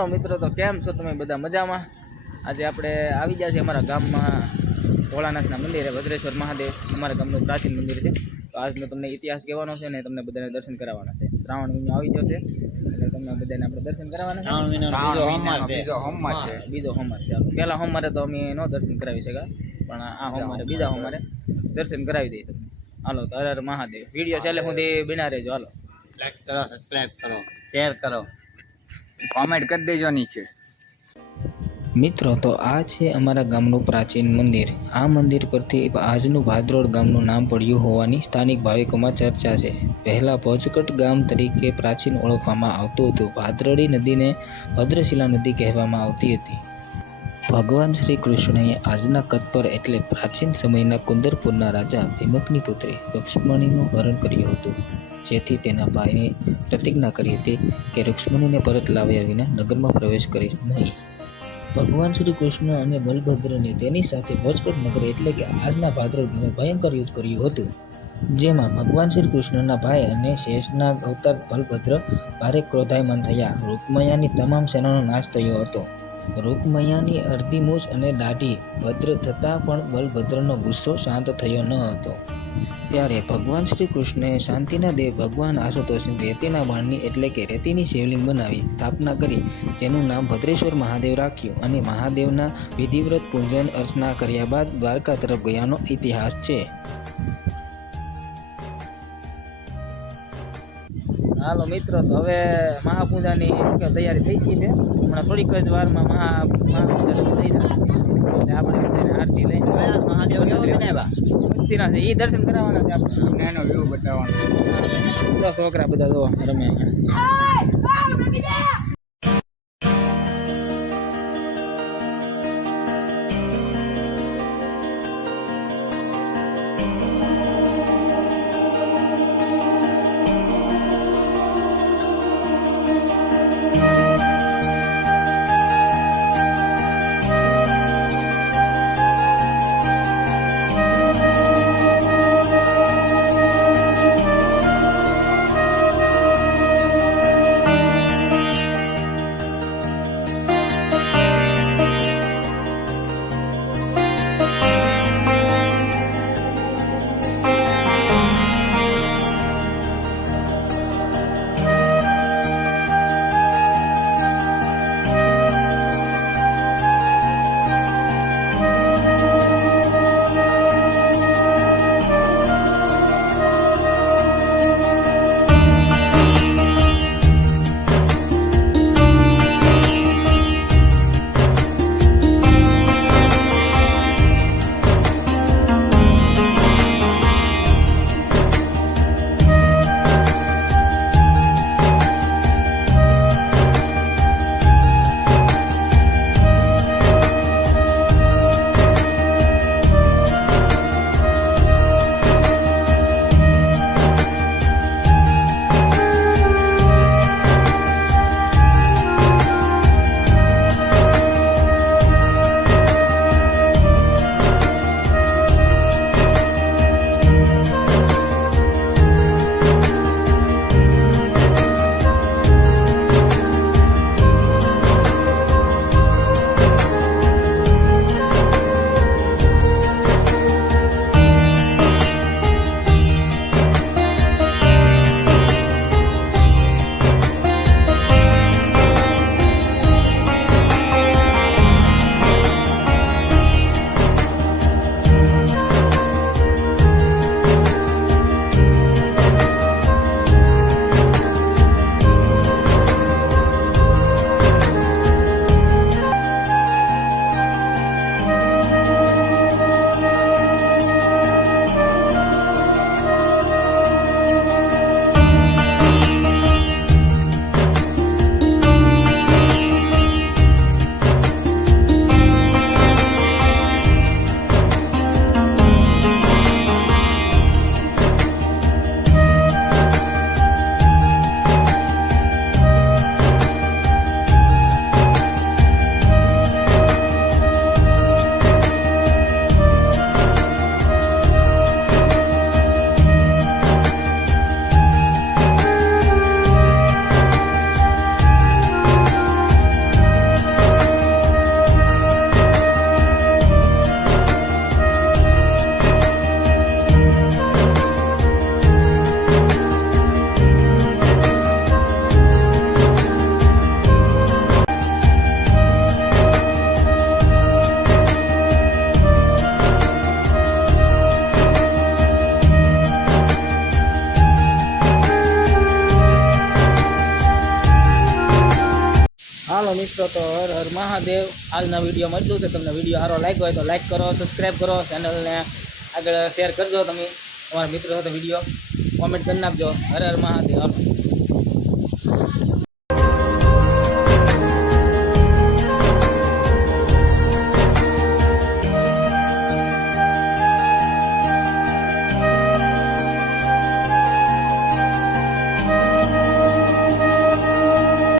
હાલો મિત્રો, તો કેમ છો તમે બધા? મજામાં? આજે આપણે આવી ગયા છે અમારા ગામમાં ભોળાનાથના મંદિરે. ભદ્રેશ્વર મહાદેવ અમારા ગામનું પ્રાચીન મંદિર છે. તો આજનો તમને ઇતિહાસ કહેવાનો છે ને તમને બધાને દર્શન કરાવવાના છે. શ્રાવણ મહિનો આવી ગયો છે એટલે તમને બધાને આપણે દર્શન કરાવવાના છે. બીજો સોમવાર છે. પહેલા સોમવારે તો અમે નો દર્શન કરાવી શક્યા, પણ આ સોમવારે બીજા સોમવારે દર્શન કરાવી દઈએ તમને. હાલો, તો હર હર મહાદેવ. વિડીયો છેલ્લે સુધી બિના રહેજો. હાલો, લાઈક કરો, સબસ્ક્રાઇબ કરો, શેર કરો, કોમેન્ટ કરી દેજો નીચે. મિત્રો, તો આ છે અમારા ગામનું પ્રાચીન મંદિર. આ મંદિર પરથી આજનું ભાદરોડ ગામનું નામ પડ્યું હોવાની સ્થાનિક ભાવિકોમાં ચર્ચા છે. પહેલા ભોજકટ ગામ તરીકે પ્રાચીન ઓળખવામાં આવતું હતું. ભાદરડી નદીને ભદ્રશિલા નદી કહેવામાં આવતી હતી. ભગવાન શ્રી કૃષ્ણએ આજના કત્પર એટલે પ્રાચીન સમયના કુંદરપુરના રાજા ભીમકની પુત્રી રૂક્ષ્મણીનું હરણ કર્યું હતું, જેથી તેના ભાઈને પ્રતિજ્ઞા કરી હતી કે રૂક્ષ્મણીને પરત લાવ્યા વિના નગરમાં પ્રવેશ કરીશ નહીં. ભગવાન શ્રી કૃષ્ણ અને બલભદ્રને તેની સાથે ભોજકટ નગર એટલે કે આજના ભાદરોડ ગામે ભયંકર યુદ્ધ કર્યું હતું, જેમાં ભગવાન શ્રી કૃષ્ણના ભાઈ અને શેષનાગ અવતાર બલભદ્ર ભારે ક્રોધાયમાન થયા. રૂકમયાની તમામ સેનાનો નાશ થયો હતો. રૂકમયાની અડધી મૂછ અને દાઢી ભદ્ર થતાં પણ બલભદ્રનો ગુસ્સો શાંત થયો ન હતો. ત્યારે ભગવાન શ્રી કૃષ્ણએ શાંતિના દેવ ભગવાન આશુતોષની રેતીના બાણની એટલે કે રેતીની શિવલિંગ બનાવી સ્થાપના કરી, જેનું નામ ભદ્રેશ્વર મહાદેવ રાખ્યું અને મહાદેવના વિધિવ્રત પૂજન અર્ચના કર્યા બાદ દ્વારકા તરફ ગયાનો ઇતિહાસ છે. હાલો મિત્રો, તો હવે મહાપૂજાની તૈયારી થઈ ગઈ છે. હમણાં થોડીક જ વારમાં મહાપૂજા શરૂ થઈ જશે. એટલે આપણે બધાને આરતી લઈને મહાદેવ મૂર્તિના છે એ દર્શન કરાવવાના છે. આપણે એનો વ્યૂ બતાવવાનો. છોકરા બધા જો રમે. હાલો મિત્રો, તો હર હર મહાદેવ. આજના વિડીયોમાં એટલું છે. તમને વિડીયો સારો લાગ્યો હોય તો લાઈક કરો, સબસ્ક્રાઈબ કરો, ચેનલને આગળ શેર કરજો. તમે તમારા મિત્રો સાથે વિડીયો કોમેન્ટ કરી નાખજો. હર હર મહાદેવ. હાલો.